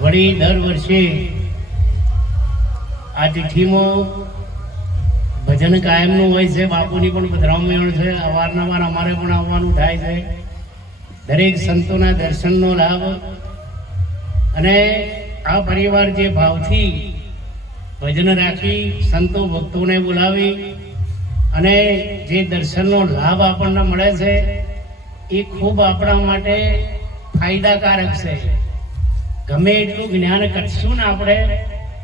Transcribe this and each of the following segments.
વળી દર વર્ષે આ તિથિમાં ભજન કાયમનું હોય છે. બાપુની પણ પધરામણ છે. અવારનવાર અમારે પણ આવવાનું થાય છે. દરેક સંતોના દર્શનનો લાભ અને આ પરિવાર જે ભાવથી ભજન રાખી સંતો ભક્તોને બોલાવી અને જે દર્શનનો લાભ આપણને મળે છે એ ખૂબ આપણા માટે ફાયદાકારક છે. ગમે એટલું જ્ઞાન કરશું ને આપણે,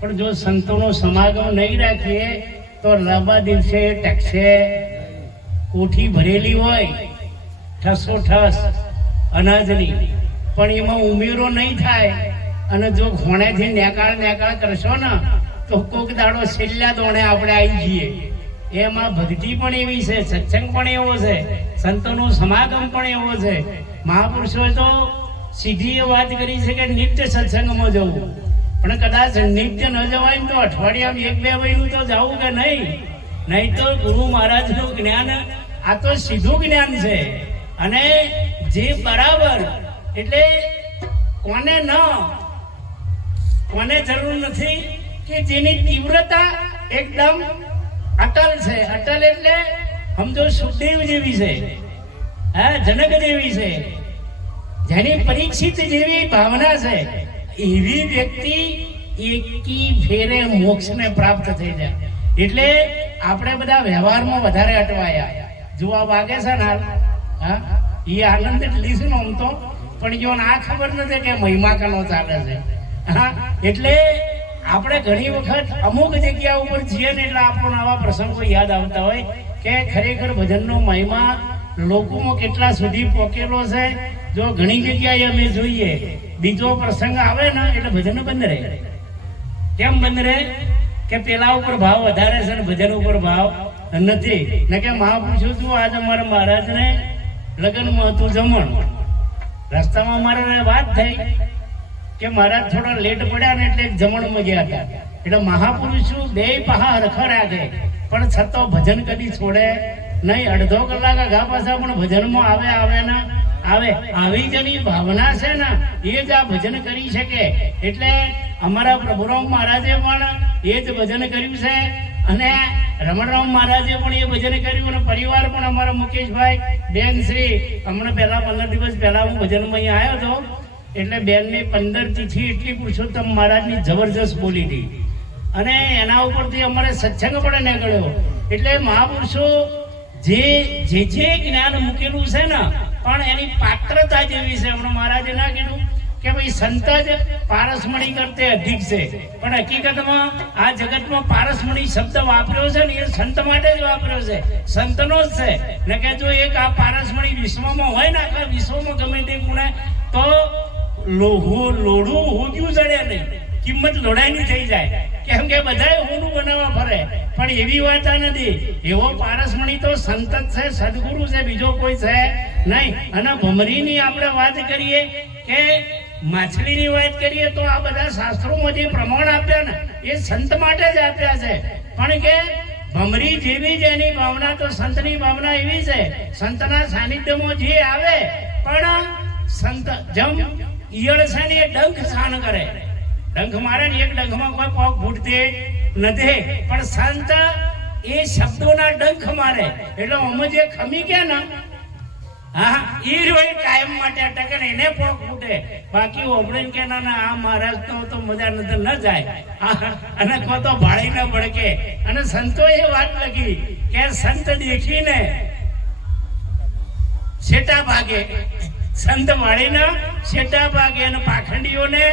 પણ જો સંતોનો સમાગમ નહીં રાખીએ તો લાંબા દિવસે ટકશે. કોઠી ભરેલી હોય ઠસોઠસ અનાજની, પણ એમાં ઉમેરો નહીં થાય અને જો ઘોણેથી નેકાળ કરશો ને તો કોક દાડો છેલ્લા દોણે આપણે આવી જઈએ. એમાં ભક્તિ પણ એવી છે, સત્સંગ પણ એવો છે, સંતોનો સમાગમ પણ એવો છે. મહાપુરુષોએ તો સીધી એ વાત કરી છે કે નિત્ય સત્સંગમાં જવું, પણ કદાચ નિત્ય ન જવાય તો અઠવાડિયામાં 1-2 મહિનું તો જવું કે નહીં તો ગુરુ મહારાજનું જ્ઞાન આ તો સીધું જ્ઞાન છે. અને જે બરાબર એટલે કોને જરૂર નથી કે જેની તીવ્રતા એકદમ અટલ છે. અટલ એટલે સમજો સુખદેવ જેવી છે, જનક જેવી છે, જેની પરીક્ષિત જેવી ભાવના છે, એવી વ્યક્તિ એકી ફેરે મોક્ષને પ્રાપ્ત થઈ જાય. એટલે આપણે બધા વ્યવહારમાં વધારે અટવાયા. જો આ વાગે છે ને એ આનંદ એટલી છે ને આમ તો, પણ જો આ ખબર નથી કે મહિમા કનો ચાલે છે. એટલે આપણે ઘણી વખત અમુક જગ્યા ઉપર જઈએ ને એટલે આપણને આવા પ્રસંગો યાદ આવતા હોય કે ખરેખર ભજનનો મહિમા લોકોમાં કેટલા સુધી પહોંચેલો છે. જો ઘણી જગ્યાએ અમે જોઈએ બીજો પ્રસંગ આવે ને એટલે ભજન બંધ રહે. કેમ બંધ રહે? કે પેલા ઉપર ભાવ વધારે છે ને ભજન ઉપર ભાવ નથી. ને કે મહાપુરુષો તું આજ અમારા મહારાજને લગ્નમાં હતું જમણ, રસ્તામાં અમારે વાત થઈ કે મહારાજ થોડા લેટ પડ્યા ને એટલે જમણમાં ગયા હતા. એટલે મહાપુરુષો બે પહા હરખા રાખે પણ છતાં ભજન કદી છોડે નહીં. અડધો કલાક આગા પાછા પણ ભજનમાં આવે ને આવે. આવી જેની ભાવના છે ને એ જ આ ભજન કરી શકે. એટલે અમારા પ્રભુરામ મહારાજે પણ એ જ ભજન કર્યું છે અને રમણરામ મહારાજે પણ એ ભજન કર્યું અને પરિવાર પણ અમારા મુકેશભાઈ બેન શ્રી હમણાં પહેલા 15 દિવસ પહેલા હું ભજનમાં અહીંયા આવ્યો હતો એટલે બેનની 15 તિથિ એટલી પુરુષોત્તમ મહારાજની જબરજસ્ત બોલી હતી અને એના ઉપરથી અમારે સત્સંગ પણ નીકળ્યો. એટલે મહાપુરુષો જે જ્ઞાન મૂકેલું છે ને પણ એની પાત્રતા જેવી છે. હમણાં મહારાજે ના કીધું કે ભાઈ સંત જ પારસમણી કરતે અધિક છે, પણ હકીકતમાં આ જગતમાં પારસમણી શબ્દ વાપર્યો છે ને એ સંત માટે જ વાપર્યો છે, સંતનો જ છે. ને કે જો એક આ પારસમણી વિશ્વમાં હોય ને આખા વિશ્વમાં ગમે તે ગુણે તો લોઢું હોગ્યું જડે નહીં, કિંમત લોઢાઈની થઈ જાય. કેમ કે બધા હોનું બનાવવા ફરે, પણ એવી વાત નથી. એવો પારસમણી તો સંત જ છે, સદગુરુ છે, બીજો કોઈ છે નહીં. અને ભમરીની આપણે વાત કરીએ કે માછલીની વાત કરીએ તો આ બધા શાસ્ત્રોમાં જે પ્રમાણ આપ્યા ને એ સંત માટે જ આપ્યા છે. પણ કે ભમરી જેવી જ એની ભાવના તો સંતની ભાવના એવી છે. સંતના સાનિધ્યમાં જે આવે પણ સંત જેમ ઈયળ છે ને એ ડંખ સાન કરે, ડંખ મારે ને એક ડંખમાં કોઈ પગ ફૂટતે નથી, પણ સંત એ શબ્દોના ડંખ મારે એટલે અમે જે ખમી ગયા ને એ રોય કાયમ માટે અટકે ને એને પગ ફૂટે. બાકી ઓબળીને કે ના આ મહારાજ તો મજા નજર ન જાય અને કો તો ભાળી ન ભડકે. અને સંતો એ વાત લખી કે સંત દેખીને શેટા ભાગે, સંત વાળીને શેટા ભાગે અને પાખંડીઓને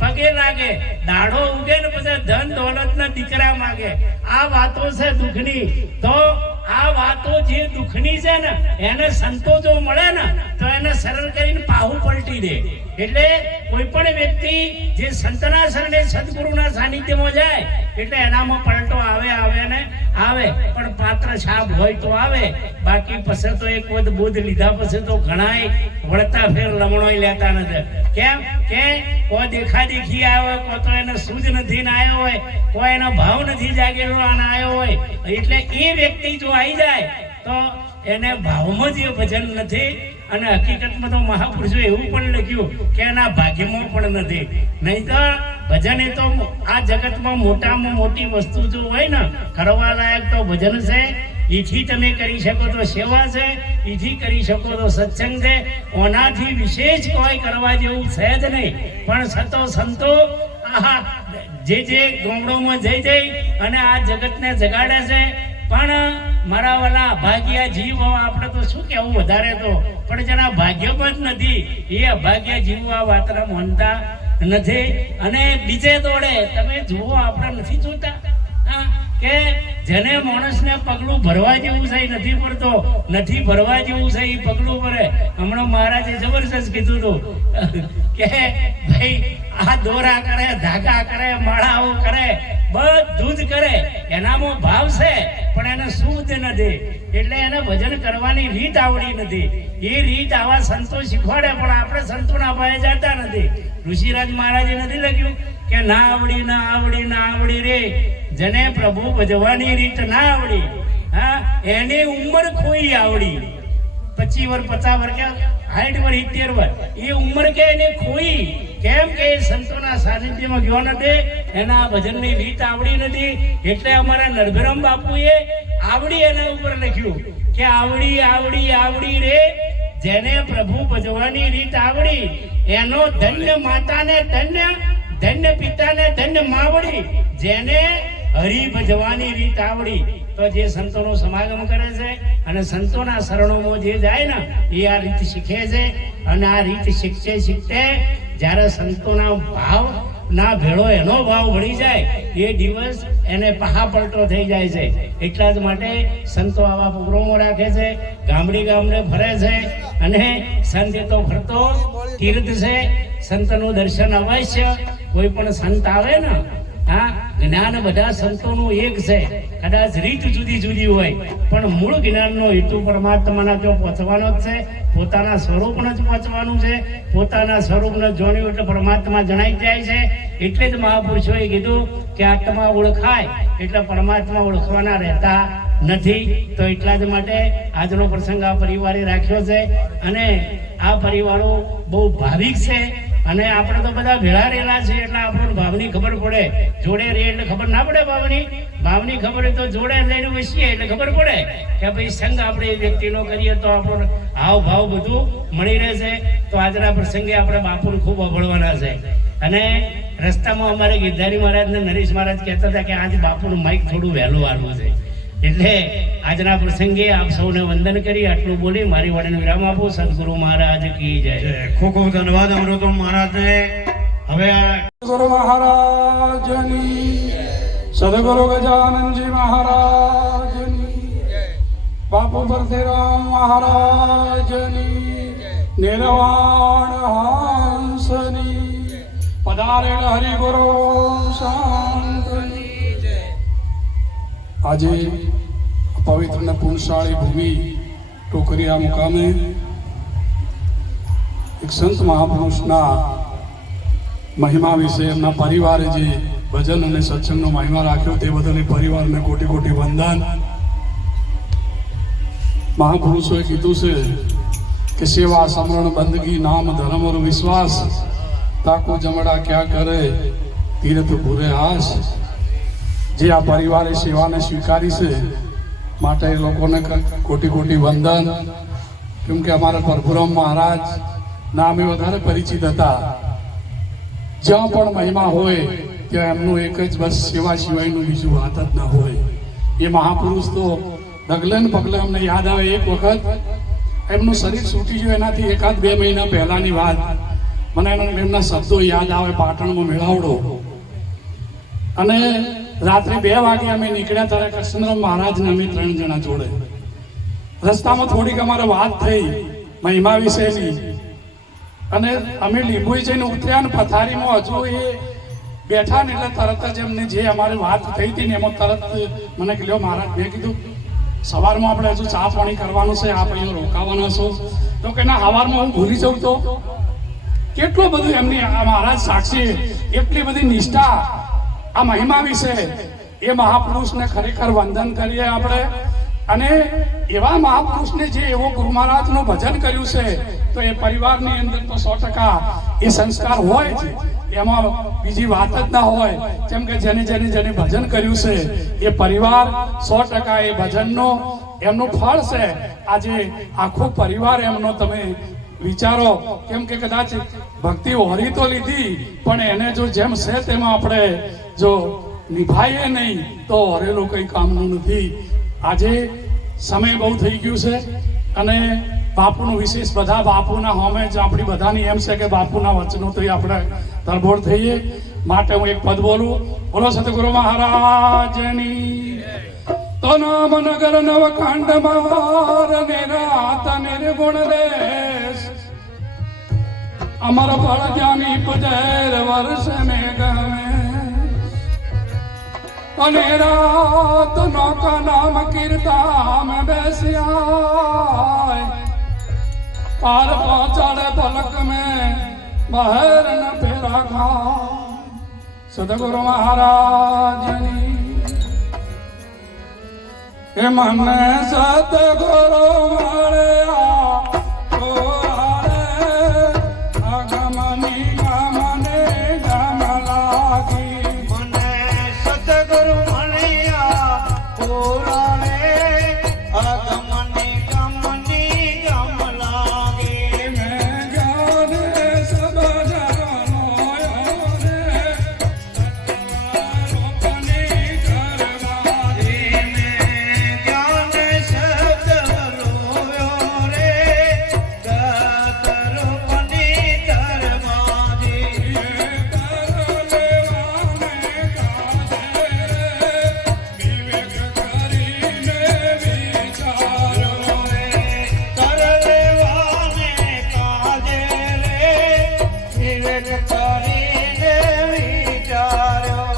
પગે લાગે. દાડો ઉગે ને પછી ધન દોલત ના દીકરા માગે. આ વાતો છે દુઃખની. તો આ વાતો જે દુઃખની છે ને એને સંતો જો મળે ને તો એને સરળ કરીને પાહુ પલટી દે. એટલે કોઈ પણ વ્યક્તિ જે સંતના શરણે સદગુરુના સાનિધ્યમાં જાય એટલે એનામાં પલટો આવે ને આવે, પણ પાત્ર છાપ હોય તો આવે. બાકી પછી તો એક વખત બોધ લીધા પછી તો ઘણાય વળતા ફેર લમણોય લેતા નથી. કેમ કે કોઈ દેખા દેખી આવે, કોઈ તો એને સૂઝ નથી ને આવ્યો હોય, કોઈ એનો ભાવ નથી જાગેલો અને આવ્યો હોય. એટલે એ વ્યક્તિ જો આવી જાય તો એને ભાવમાં જ ભજન નથી અને હકીકતમાં તો મહાપુરુષો એવું પણ લખ્યું કે એના ભાગ્યમાં પણ નથી. નહીં તો ભજન એ તો આ જગતમાં મોટામાં મોટી વસ્તુ જો હોય ને કરવા લાયક તો ભજન છે. એથી તમે કરી શકો તો સેવા છે, એથી કરી શકો તો સત્સંગ છે. ઓનાથી વિશેષ કોઈ કરવા જેવું છે જ નહીં. પણ સતો સંતો જે ગામડોમાં જઈ અને આ જગતને જગાડે છે. પણ મારા વાલા અભાગ્યા જીવ, આપણે તો શું કેવું વધારે તો, પણ જેના ભાગ્યમાં જ નથી એ અભાગ્ય જીવ આ વાતને માનતા નથી અને બીજે દોડે. તમે જુઓ, આપણે નથી જોતા કે જેને માણસને પગલું ભરવા જેવું છે નથી ભરતો, નથી ભરવા જેવું છે એ પગલું ભરે. હમણાં મહારાજે જબરજસ્ત કીધું હતું કે ભાઈ આ દોરા કરે, ધાગા કરે, માળાઓ કરે, બધું જ કરે, એનામાં ભાવ છે પણ એને શુદ્ધ નથી. એટલે એને ભજન કરવાની રીત આવડી નથી. એ રીત આવા સંતો શીખવાડે પણ આપણે સંતોના ભાવે જતા નથી. ઋષિરાજ મહારાજે નથી લખ્યું કે ના આવડી ના આવડી ના આવડી રે જેને પ્રભુ ભજવાની રીત ના આવડી, એની ઉંમર ખોઈ આવડી. 25 વર્ષ 50 વર્ષ કે 60 વર્ષ 70 વર્ષ એ ઉંમર કે એને ખોઈ. કેમ કે સંતોના સાનિધ્યમાં ગયો નથી, એના ભજનની રીત આવડી નથી. એટલે અમારા નરભરમ બાપુએ આવડી એના ઉપર લખ્યું કે આવડી આવડી આવડી રે જેને પ્રભુ ભજવાની રીત આવડી, એનો ધન્ય માતાને ધન્ય, ધન્ય પિતાને ધન્ય માવડી. જેને હરિ ભજવાની રીત આવડી. તો જે સંતોનો સમાગમ કરે છે અને સંતોના શરણોમાં જે જાય ને એ આ રીત શીખે છે. અને આ રીત શીખતે જ્યારે સંતોના ભાવ ના ભેળો એનો ભાવ વળી જાય એ દિવસ એને પહા પલટો થઈ જાય છે. એટલા જ માટે સંતો આવા પ્રોગ્રામો રાખે છે, ગામડે ફરે છે. અને સંત તો ફરતો તીર્થ છે. સંતનું દર્શન અવશ્ય. કોઈ પણ સંત આવે ને, જ્ઞાન બધા સંતોનું એક છે. કદાચ રીત જુદી જુદી હોય પણ મૂળ જ્ઞાનનો હેતુ પરમાત્માના જો પહોંચવાનો જ છે. પોતાના સ્વરૂપને જ પહોંચવાનું છે. પોતાના સ્વરૂપને જોડ્યું એટલે પરમાત્મા જણાઈ જાય છે. એટલે જ મહાપુરુષોએ કીધું કે આત્મા ઓળખાય એટલે પરમાત્મા ઓળખવાના રહેતા નથી. તો એટલા જ માટે આજનો પ્રસંગ આ પરિવારે રાખ્યો છે. અને આ પરિવારો બહુ ભાવિક છે. અને આપણે તો બધા ભેળા રહેલા છે એટલે આપણને ભાવની ખબર પડે. જોડે રે એટલે ખબર ના પડે. ભાવની ખબર તો જોડે લઈને બેસીએ એટલે ખબર પડે કે ભાઈ સંગ આપણે એ વ્યક્તિનો કરીએ તો આપણો હાવ ભાવ બધું મળી રહેશે. તો આજના પ્રસંગે આપણે બાપુને ખૂબ અભળવાના છે. અને રસ્તામાં અમારે ગિરધારી મહારાજ ને નરેશ મહારાજ કહેતા હતા કે આજ બાપુનું માઇક થોડું વહેલું આવવું છે. એટલે આજના પ્રસંગે આપ સૌને વંદન કરી આટલું બોલી મારી વાણીને વિરામ આપું. સદગુરુ મહારાજ કી જય. ખૂબ ખૂબ ધન્યવાદ અમૃતમ મહારાજને. હવે ગુરુ મહારાજની, સદગુરુ ગજાનંદજી મહારાજની, બાપુ પરશુરામ મહારાજની, નિર્વાણ હંસની, પધારેલ હરિગુરુ શાંતની. આજે પવિત્ર ને પુણ્યશાળી ભૂમિ ટોકરિયા મુકામે એક સંત મહાપુરુષના મહિમા વિશે એમના પરિવારે જે ભજન અને સત્સંગનો મહિમા રાખ્યો તે બદલ એ પરિવારને કોટી કોટી વંદન. મહાપુરુષોએ કીધું છે કે સેવા સમરણ બંદગી નામ ધર્મ और વિશ્વાસ તાકો જમડા ક્યાં કરે તીર્થ પૂરે આસ. જે આ પરિવારે સેવાને સ્વીકારી છે માટે એ લોકોને કોટી કોટી વંદન. કેમ કે અમારા પરશુરામ મહારાજ નામે વધારે પરિચિત હતા. જ્યાં પણ મહિમા હોય ત્યાં એમનું એક જ બસ સેવા સિવાયનું બીજું વાત જ ના હોય. એ મહાપુરુષ તો ડગલે ને પગલે અમને યાદ આવે. એક વખત એમનું શરીર છૂટી ગયું એનાથી 1-2 મહિના પહેલાની વાત મને એમના શબ્દો યાદ આવે. પાટણમાં મેળાવડો અને રાત્રે 2 વાગે અમે નીકળ્યા ત્યારે કૃષ્ણરામ મહારાજને અમે 3 જણા જોડે રસ્તામાં થોડીક અમારે વાત થઈ મહિમા વિશેની. અને અમે લીંબોઈ જઈને ઉતર્યા ને પથારીમાં હજુ એ બેઠા ને એટલે તરત જ એમને જે અમારી વાત થઈ હતી ને એમાં તરત મને કીધું મહારાજ. મેં કીધું સવારમાં આપણે હજુ ચા પાણી કરવાનું છે, આપ અહીંયા રોકાવાના છો? તો કે ના, સવારમાં હું ભૂલી જાઉં તો. કેટલું બધું એમની મહારાજ સાક્ષી, એટલી બધી નિષ્ઠા આ મહિમા વિશે. એ મહાપુરુષને ખરેખર વંદન કરીએ આપણે. અને એવા મહાપુરુષને જે એવો ગુરુ મહારાજનું ભજન કર્યું છે તો એ પરિવારની અંદર તો 100% એ સંસ્કાર હોય જ, એમાં બીજી વાત જ ના હોય. જેમ કે જેને ભજન કર્યું છે એ પરિવાર 100% એ ભજનનો એમનું ફળ છે. આજે આખો પરિવાર એમનો તમે વિચારો, કેમ કે કદાચ ભક્તિ હોરી તો લીધી પણ એને જો જેમ છે તેમાં આપણે જો નિભાઈએ નહીં તો હોરેલું કંઈ કામનું નથી. આજે સમય બહુ થઈ ગયું છે અને બાપુનું વિશેષ બધા બાપુના હોમે જ આપણી બધાની એમ છે કે બાપુના વચનો તો આપણે તરબોળ થઈએ. માટે હું એક પદ બોલું. બોલો સતગુરુ મહારાજની. તો નામ નગર નવખંડ માર નિરાત નિર્ગુણ દેશ, અમર ફળ જ્ઞાની પજેર વર્ષ में ગમે, અને રાત નૌકા નામ કીર્તા में બેસ્યા, पार पहुंचाड़े पलक में बहर न फेरा खा. सतगुरु महाराजनी के मन सतगुरु મળ્યા કોરાળે, આગમની ગામને ગામ લાગી. મને સતગુરુ મળ્યા કોરાળે, આગમની ગામની ગામ લાગે. મેં જાને સબ જનો યોને, રોપની કરવાજી. જ્ઞાન શબ્દ રોયો રે, દતરૂપની ધર્માજી. કર લેવાને કાજે રે, વિવેક કરીને વિચાર્યો.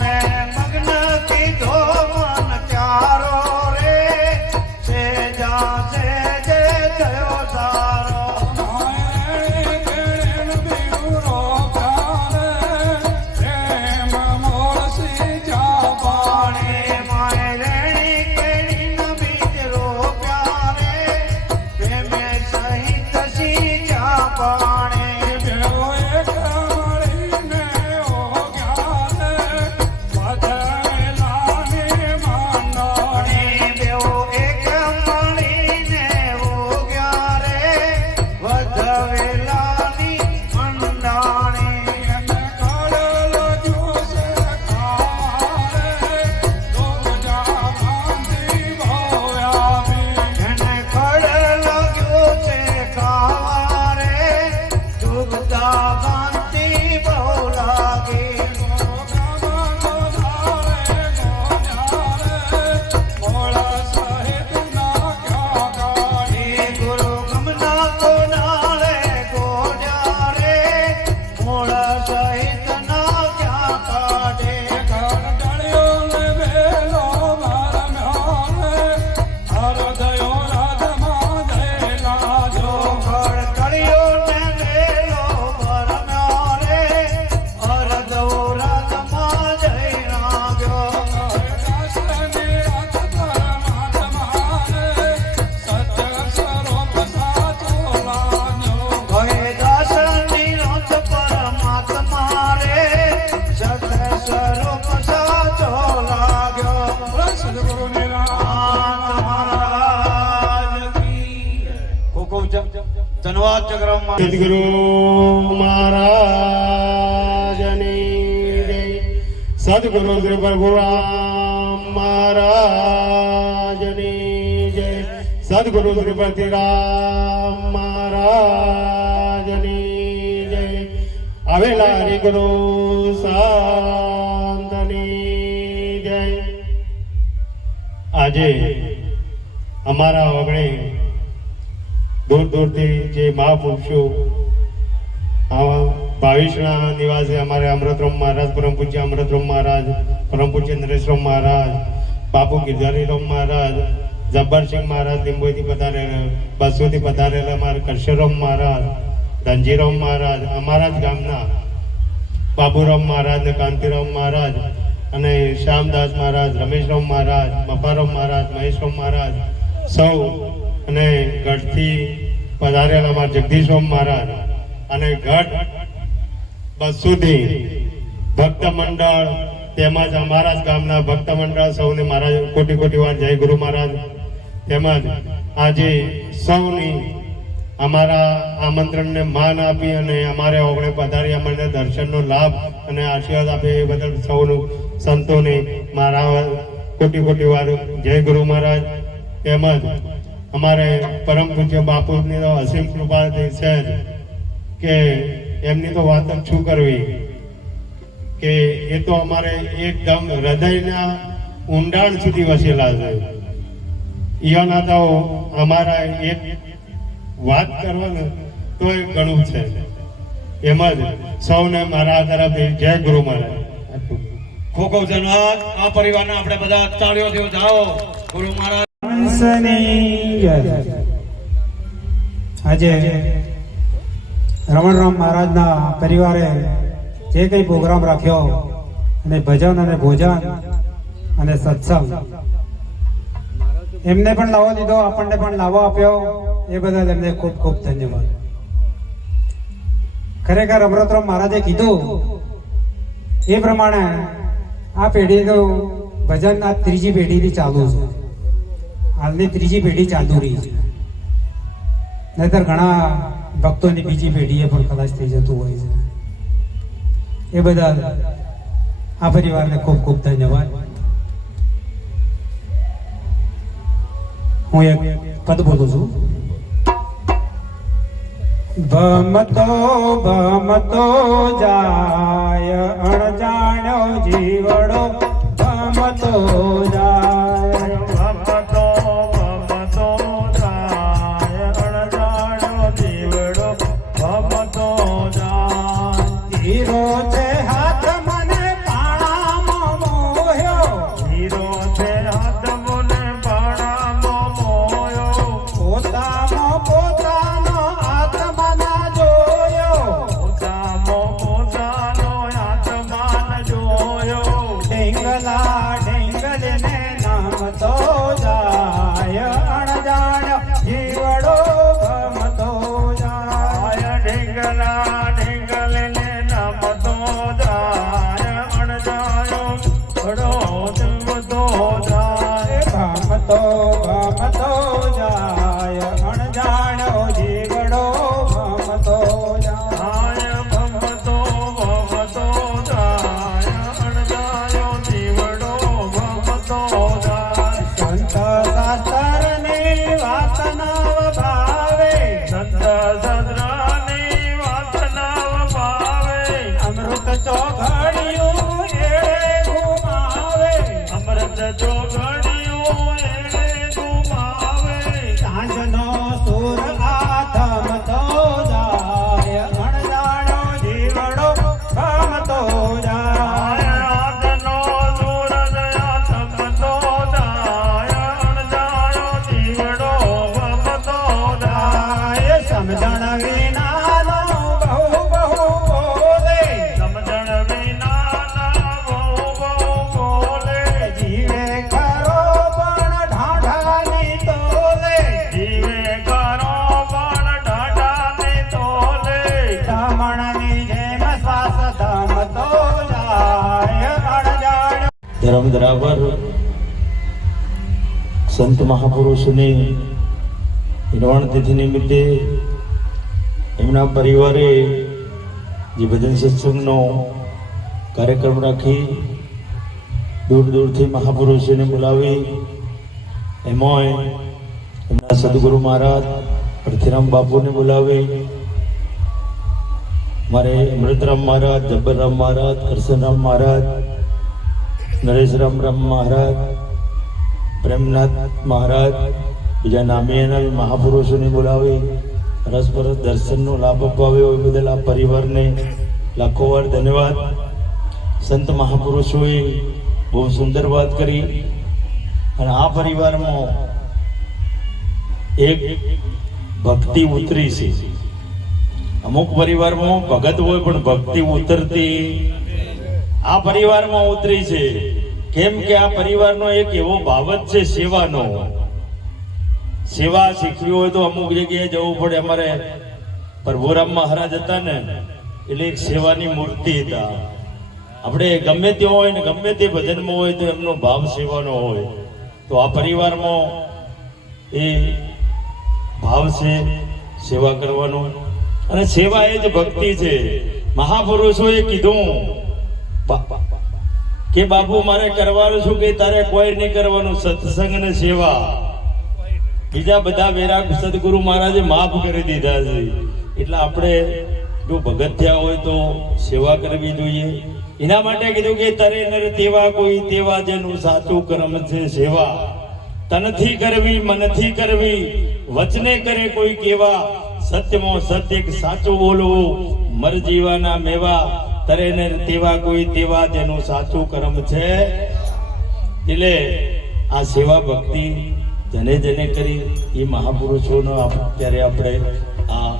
મેં મગ્ન કીધો મન ચારો રે, સેજા સેજે થયો સારો. પાણે માય રેણી કેણી ન બીજ રોપ્યા રે, પ્રેમે સહિત સીજા પાણે. પાણે બેવો એક મળીને ઉગ્યા રે, વધવેલાની મંડાણી. એને ખડ લાગ્યો છે ખાવા રે, ડૂબતા કાંતિ બહુ લાગી. ગુરુ ગમના કોનાળે ગોડ્યા રે, મૂળ સહિત ના ક્યાં કાઢે. જો ઘડ તળિયો ને વેલો ભરમ્યો રે, અરદો રાતમાં જઈ નાગ્યો. ભય દાસની નોંધ પરમાત્મા રે, સત સ્વરૂપ સાચો લાગ્યો. ધન્યવાદ ચક્રમાં સદગુરુ મહારાજની જય. સદગુરુ શ્રી પરશુરામ મહારાજની જય. સદગુરુ શ્રી પરશુરામ મહારાજની જય. આવેલા હરિગુરુ શાંતની જય. આજે અમારા વગણે દૂર દૂરથી જે મહાપુરુષો આવા ભાવિશના નિવાસે અમારે અમૃતરામ મહારાજ, પરમ પૂજ્ય અમૃતરામ મહારાજ, પરમ પૂજ્ય નરેશરામ મહારાજ, બાપુ ગિરધારીરામ મહારાજ, જબ્બરસિંહ મહારાજ લીંબોથી પધારેલા, બસોથી પધારેલા અમારા કરશનરામ મહારાજ, ધનજીરામ મહારાજ, અમારા જ ગામના બાબુરામ મહારાજ ને કાંતિરામ મહારાજ અને શ્યામદાસ મહારાજ, રમેશરામ મહારાજ, મફારામ મહારાજ, મહેશરામ મહારાજ સૌ અને ગઢથી પધારેલા અમારા જગદીશરામ મહારાજ અને ગઢ બસ સુધી ભક્ત મંડળ તેમજ અમારા જ ગામના ભક્ત મંડળ સૌને મહારાજ કોટી કોટી વાર જય ગુરુ મહારાજ. તેમજ આજે સૌની અમારા આમંત્રણને માન આપી અને અમારે ઓગણે પધારી અમને દર્શનનો લાભ અને આશીર્વાદ આપે એ બદલ સૌનું સંતોને મારા કોટી કોટી વાર જય ગુરુ મહારાજ. તેમજ અમારે પરમ પૂજ્ય બાપુની તો અસીમ કૃપા છે જ કે એમની તો વાત જ શું કરવી કે એ તો અમારે એકદમ હૃદયના ઊંડાણ સુધી વસેલા છે. ઈવાના તો અમારા એક વાત કરવાનું તો એ ઘણું છે. એમ જ સૌને મારા તરફથી જય ગુરુ મહારાજ. ખૂબ ખૂબ ધન્યવાદ. આ પરિવારના આપણે બધા તાળીઓથી વધાવો. ગુરુ મહારાજ આજે રમણરામ મહારાજના પરિવારે જે કંઈ પ્રોગ્રામ રાખ્યો અને ભજન અને ભોજન અને સત્સંગ એમને પણ લાવો દીધો, આપણને પણ લાવો આપ્યો, એ બદલ એમને ખૂબ ખૂબ ધન્યવાદ. ખરેખર અમૃતરામ મહારાજે કીધું એ પ્રમાણે આ પેઢીનું ભજન આ ત્રીજી પેઢીથી ચાલુ છે. હાલની ત્રીજી પેઢી ચાલુ રહી છે, નહીતર ઘણા ભક્તોની બીજી પેઢીએ પણ કદાચ થઈ જતું હોય છે. એ બદલ આ પરિવારને ખૂબ ખૂબ ધન્યવાદ. હું એક પદ બોલું છું. ભમતો જાય અણજાણ્યો જીવડો, ભમતો જાય જીવડો, ભમતો જાય. હીરો છે હાથ મને પાણામાં મોહ્યો, હીરો છે હાથ મને પાણામાં મોહ્યો. પોતાનો આત્મા જોયો, પોતાનો આત્મા જોયો. ઢેંગલા ઢેંગલ ને નામ તો જાય અણજાણ જીવડો, ભમતો જાય. ઢેંગલા ઢેંગલ ને નામ તો જાય અણજાણો ઘડો જમતો જાય. ભમતો જાય અણજાણો જીવડો, ભમતો જાય. ભમતો જાય અણજાણો જીવડો, ભમતો જાય. સંત શાસ્ત્રની વાત નવ ભાવે, સંત શાસ્ત્રની વાત નવ ભાવે. અમૃત ચોઘડિયું એળે ઘુમાવે, અમૃત ચોઘડિયું એળે ઘુમાવે. સાંજનો સૂર આથમતો જાય અણજાણો જીવડો, ભમતો જાય. રાતનો સૂરજ આથમતો જાય અણજાણો જીવડો, ભમતો જાય. સમજણ વિનાનો બહુ બહુ બોલે, સમજણ વિનાના બહુ બહુ બોલે. જીવે ખરો પણ ઢાઢાની તોલે, જીવે ખરો પણ ઢાઢાની તોલે. ધામણની જેમ શ્વાસ ધમતો જાય અણજાણ. ધર્મ ધરાવર સંત મહાપુરુષોની નિર્વાણ તિથિ નિમિત્તે એમના પરિવારે જે ભજન સત્સંગનો કાર્યક્રમ રાખી દૂર દૂરથી મહાપુરુષોને બોલાવી એમાંય એમના સદગુરુ મહારાજ પરથીરામ બાપુને બોલાવી, મારે અમૃતરામ મહારાજ, જબ્બરરામ મહારાજ, કરશનરામ મહારાજ, નરેશરામ મહારાજ, પ્રેમનાથ મહારાજ, બીજા નામિયાના મહાપુરુષોને બોલાવી પરસ્પર દર્શનનો લાભ અપાવ્યો એ બદલ આ પરિવારને લાખો વાર ધન્યવાદ. સંત મહાપુરુષોએ બહુ સુંદર વાત કરી અને આ પરિવારમાં એક ભક્તિ ઉતરી છે અમુક પરિવારમાં ભગત હોય પણ ભક્તિ ઉતરતી આ પરિવારમાં ઉતરી છે. કેમ કે આ પરિવારનો એક એવો ભાવ જ છે સેવાનો. સેવા શીખવી હોય તો અમુક જગ્યાએ જવું પડે. અમારે પ્રભુરામ મહારાજ હતા ને એટલે એક સેવાની મૂર્તિ હતા. આપણે ગમે તે હોય ને ગમે તે ભજનમાં હોય તો એમનો ભાવ સેવાનો હોય. તો આ પરિવારમાં એ ભાવ છે સેવા કરવાનો, અને સેવા એ જ ભક્તિ છે. મહાપુરુષોએ કીધું કે બાપુ મારે કરવાનું શું કે તારે કોઈ નહીં કરવાનું, સત્સંગ ને સેવા. બીજા બધા વેરા સદગુરુ મહારાજે માફ કરી દીધા છે. એટલે આપણે જો ભગત થયા હોય તો સેવા કરવી જોઈએ. એના માટે કીધું કે તરે નર તેવા કોઈ તેવા જેનું સાચું કર્મ છે સેવા. તનથી કરવી મનથી કરવી વચને કરે કોઈ કેવા. સત્યમાં સત્ય સાચું બોલવું મર જીવાના મેવા. તરે નર તેવા કોઈ તેવા જેનું સાચું કર્મ છે. એટલે આ સેવા ભક્તિ જને જને કરી એ મહાપુરુષોનો અત્યારે આપણે આ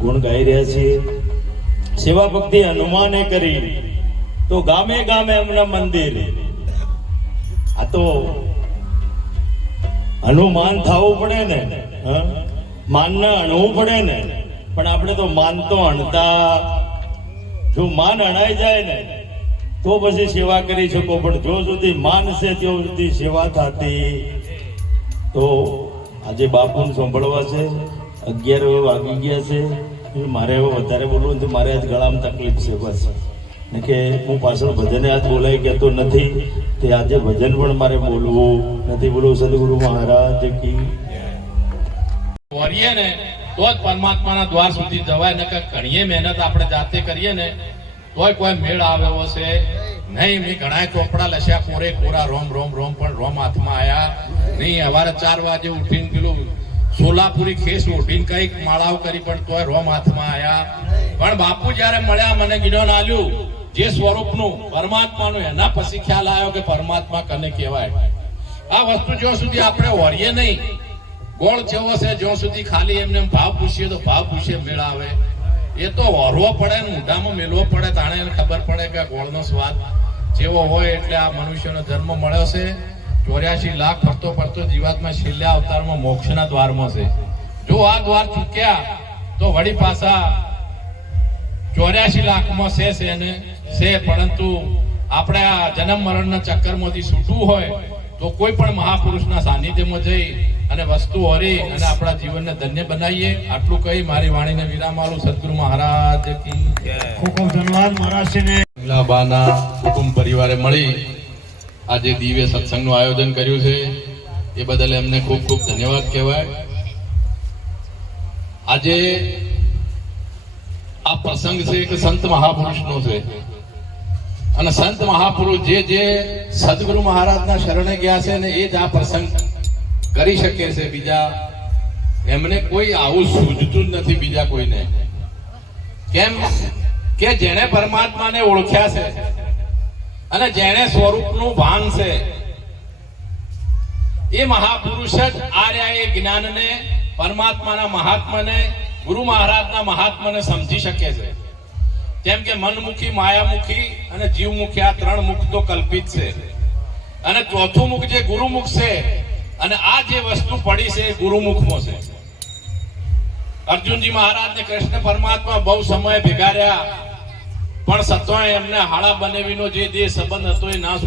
ગુણ ગાઈ રહ્યા છીએ. સેવા ભક્તિ હનુમાને કરી તો ગામે ગામે એમના મંદિર. આ તો હનુમાન થવું પડે ને, માનને અણવું પડે ને. પણ આપણે તો માન તો અણતા, જો માન અણાઈ જાય ને તો પછી સેવા કરી શકો. પણ જો સુધી માન છે ત્યાં સુધી સેવા થતી. તો આજે બાપુને સાંભળવા છે, 11 વાગી ગયા છે. મારે હવે વધારે બોલવું તો મારે આજ ગળામાં તકલીફ છે બસ. ને કે હું પાછળ ભજને આજ બોલાઈ કહેતો નથી તે આજે ભજન પણ મારે બોલવું નથી. બોલવું સદગુરુ મહારાજ કી. વરીએ ને તો જ પરમાત્માના દ્વાર સુધી જવાય. ને કે ઘણીએ મહેનત આપણે જાતે કરીએ ને તોય કોઈ મેળ આવ્યો છે નહીં. મેં ઘણા ચોપડા લસ્યા કોરે કોરા રોમ રોમ રોમ પણ રોમ હાથમાં આયા નહીં. સવારે 4 વાગે ઉઠીને પેલું સોલાપુરી ખેસ ઉઠીને કઈક માળાઓ કરી પણ તોય રોમ હાથમાં આયા. પણ બાપુ જયારે મળ્યા મને જ્ઞાન આલ્યું જે સ્વરૂપનું પરમાત્માનું, એના પછી ખ્યાલ આવ્યો કે પરમાત્મા કને કહેવાય. આ વસ્તુ જ્યાં સુધી આપણે વરીએ નહીં, ગોળ જેવો છે જ્યાં સુધી ખાલી એમને ભાવ પૂછીએ તો ભાવ પૂછીએ મેળ આવે. એ તો વરવો પડે ને મોઢામાં મેલવો પડે તાણે એને ખબર પડે કે ગોળનો સ્વાદ જેવો હોય. એટલે આ મનુષ્યનો જન્મ મળ્યો છે 84 લાખ ફરતો ફરતો જીવાતમાં છેલ્લા અવતારમાં મોક્ષના દ્વારમાં છે. જો આ દ્વાર ચૂક્યા તો વળી પાછા 84 લાખમાં છે એને છે. પરંતુ આપણે આ જન્મ મરણના ચક્કરમાંથી છૂટવું હોય તો કોઈ પણ મહાપુરુષના સાનિધ્યમાં જઈ અને વસ્તુ હરી અને આપણા જીવનને ધન્ય બનાવીએ. આટલું કહી મારી વાણીને વિરામ આલું. સદગુરુ મહારાજ કી જય. ખૂબ ખૂબ ધન્યવાદ મહારાજશ્રીને. બાના કુટુંબ પરિવારે મળી આજે દિવ્ય સત્સંગનું આયોજન કર્યું છે એ બદલ એમને ખૂબ ખૂબ ધન્યવાદ કહેવાય. આજે આ પ્રસંગ છે કે સંત મહાપુરુષનો છે. અને સંત મહાપુરુષ જે સદગુરુ મહારાજના શરણે ગયા છે ને એ જ આ પ્રસંગ કરી શકે છે. બીજા એમને કોઈ આવું સૂઝતું જ નથી બીજા કોઈને. કેમ કે જેને પરમાત્માને ઓળખ્યા છે અને જેને સ્વરૂપનું ભાન છે એ મહાપુરુષ જ આર્યા એ જ્ઞાનને, પરમાત્માના મહાત્માને, ગુરુ મહારાજના મહાત્માને સમજી શકે છે. કેમ કે મનમુખી, માયામુખી અને જીવમુખી આ 3 મુખ તો કલ્પિત છે. અને ચોથું મુખ જે ગુરુમુખ છે, અને આ જે વસ્તુ પડી છે એ ગુરુમુખમાં છે. અર્જુનજી મહારાજ ને કૃષ્ણ પરમાત્મા બહુ સમય ભેગા રહ્યા પણ સતોય એમને હાડા બનેવીનો જે દેહ સંબંધ હતો એ ના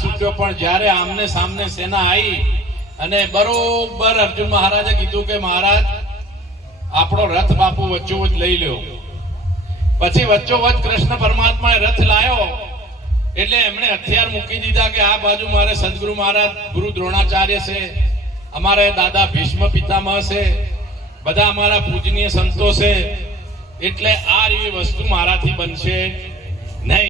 છૂટ્યો પણ જ્યારે આમને સામને સેના આવી અને બરોબર અર્જુન મહારાજે કીધું કે મહારાજ આપણો રથ બાપુ વચ્ચોવચ લઈ લ્યો. પછી વચ્ચોવચ કૃષ્ણ પરમાત્માએ રથ લાયો એટલે એમણે હથિયાર મૂકી દીધા કે આ બાજુ મારે સદગુરુ મહારાજ, ગુરુ દ્રોણાચાર્ય છે, અમારે દાદા ભીષ્મ પિતામહ છે, બધા અમારા પૂજનીય સંતો છે. એટલે આ એવી વસ્તુ મારાથી બનશે નહીં.